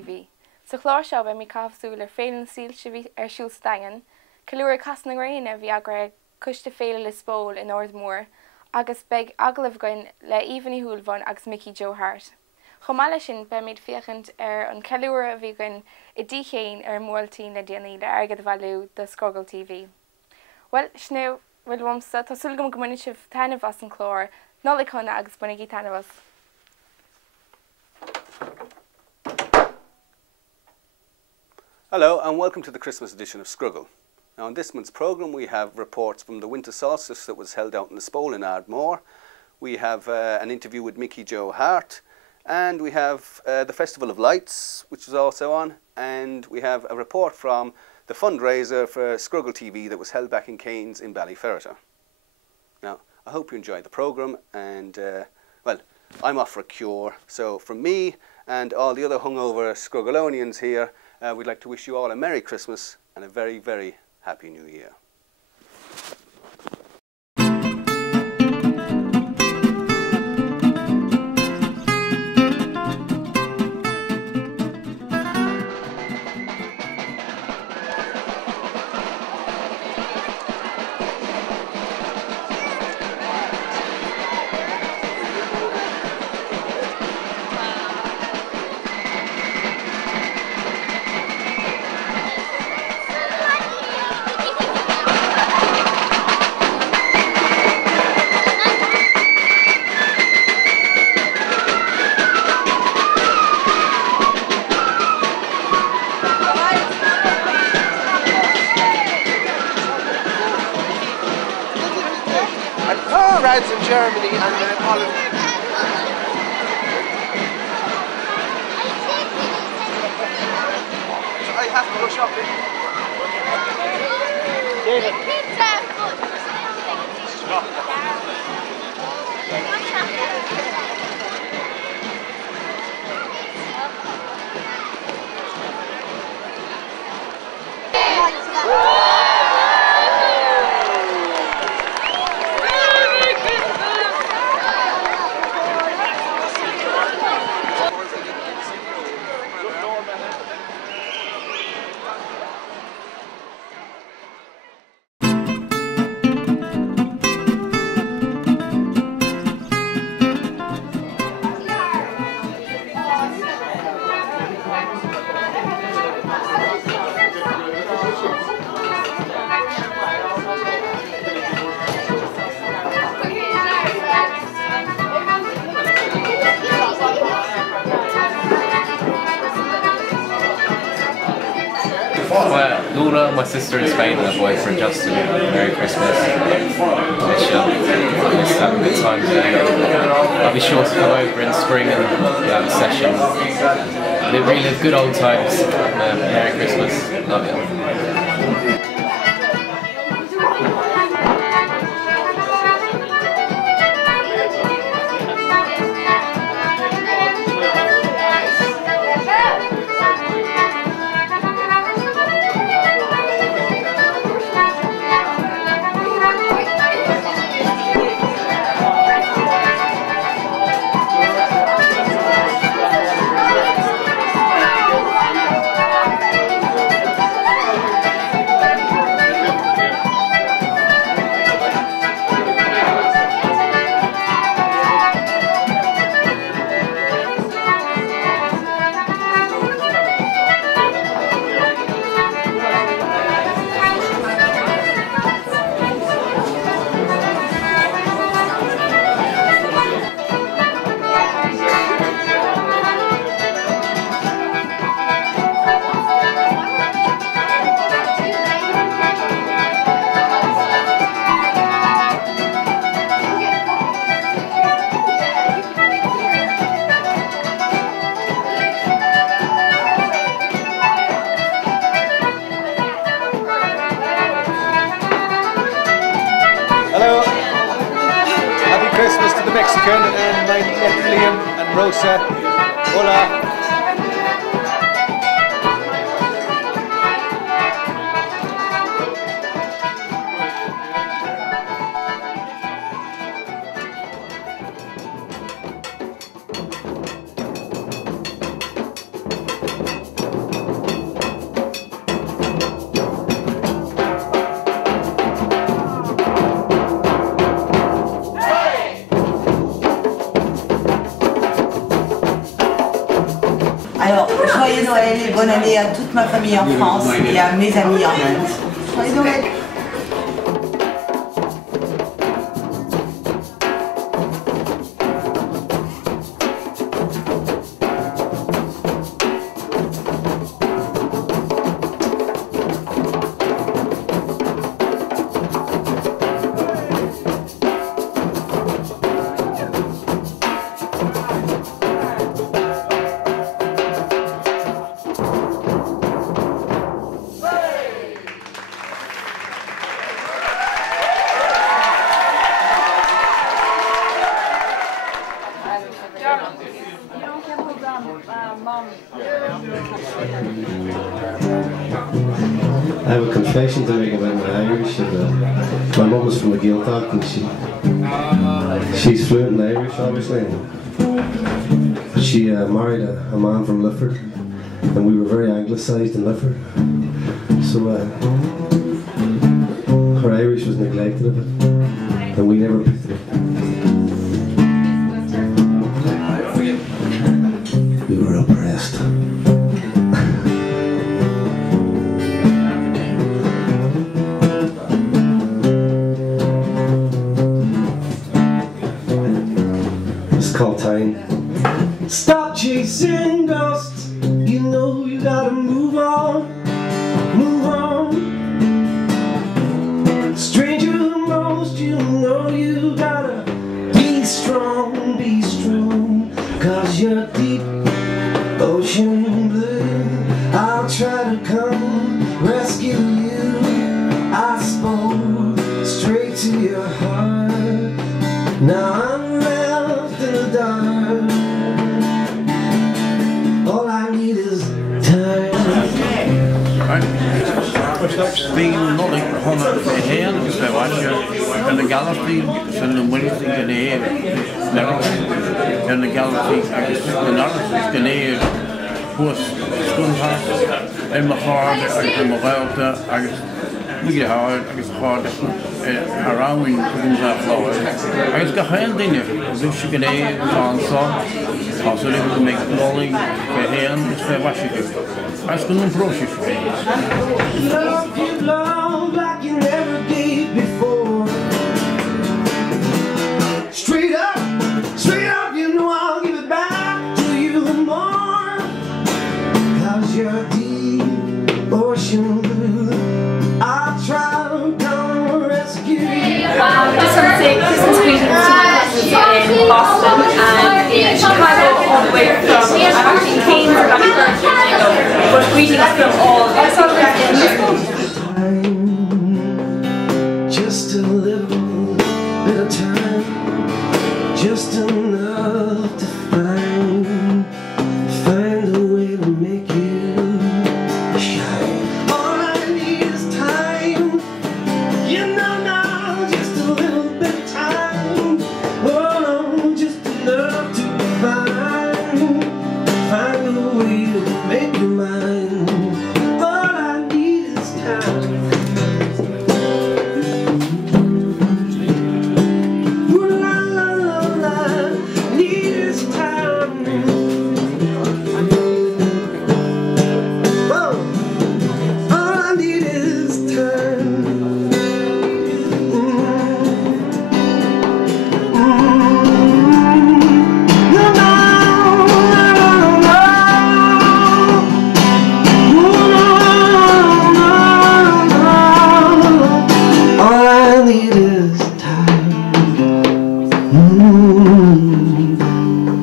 TV. Sa Clár seo bheith mí cabhsúil ar Fheile Soilse ar siúl Daingean, Ceiliúradh Chasadh na Gréine bhí agra cuiste Fheile le spól in Ardmór, agus beag aglah goin le Íomhaní Húlbhain agus Mickey Harte. Chomáile sin be méid fiachant ar an Ceiliúradh a bhí goin I dTigh ar mBuailtín le déanaí le airgid bhailú do Scrogall TV. Well, snew bhfuil womsa tá sulgam go muine sibh tainmh as an Clár, Nollag chuna agus bunaigh tainmh as. Hello and welcome to the Christmas edition of Scrogall. Now on this month's programme we have reports from the winter solstice that was held out in the Spole in Ardmore. We have an interview with Mickey Harte, and we have the Festival of Lights, which is also on, and we have a report from the fundraiser for Scrogall TV that was held back in Kane's in Ballyferrita. Now I hope you enjoyed the programme, and well, I'm off for a cure, so from me and all the other hungover Scrogallonians here, we'd like to wish you all a Merry Christmas and a very, very Happy New Year. In Germany and Holland. I have to go shopping. David. Well, Luna, my sister in Spain, and her boyfriend Justin. Merry Christmas. Wish having a good time today. I'll be sure to come over in spring and have a session. Relive good old times. Merry Christmas. Love you. Christmas to the Mexican and my nephew Liam and Rosa. Hola. Joyeux Noël et bonne année à toute ma famille en France et à mes amis en Inde. Joyeux Noël. I have a confession to make about my Irish. My mum was from the Gaeltacht and she's fluent in Irish, obviously. She married a man from Lifford, and we were very anglicised in Lifford. So her Irish was neglected a bit, and we never picked it up. We were oppressed. Called time. Stop chasing ghosts. You know you gotta move on, move on. Stranger than most, you know you gotta be strong, 'cause you're deep ocean blue. I'll try to come rescue you. I spoke straight to your heart. Now I'm in the dark. All I need is time. Being Nollag Honna Fheile agus Fheile and the Galaxy and the Windy Grenade and the Galaxy agus the Norris Grenade was Scrogall and Mickey Harte and mBuailtín agus Mickey Harte agus hard around comes that flower. I just got hand in it. This Gréine on song. Also able to make Nollag Fheile is for Washington. I was going to process it. Love you love like you never gave before. Straight up, you know I'll give it back to you more. 'Cause you're deep ocean blue. I'll try to come rescue you. Just want to say Christmas greetings to my cousins in Boston and in Chicago all the way from, I'm actually in Kane, so I'm not sure, but greetings from all of us. Just a little bit of time, just enough to find a way to make you shine. All I need is time, you know now, just a little bit of time. Oh no, just enough to find a way to make you mine. All I need is time.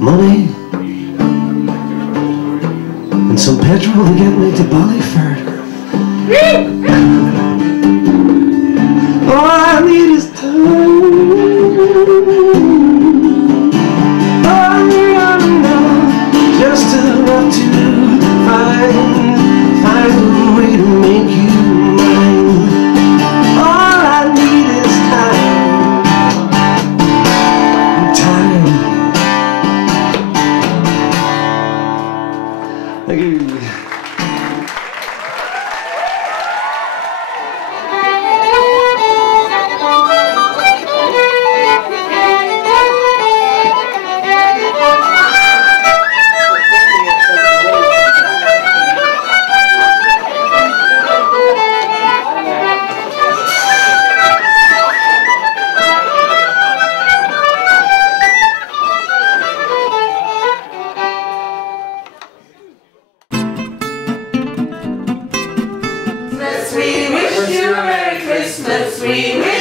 Money and some petrol to get me to Ballyford. All I need is time. Just enough to find a way to make you mine. All I need is time. Thank you. Christmas, we wish you a Merry Christmas, we wish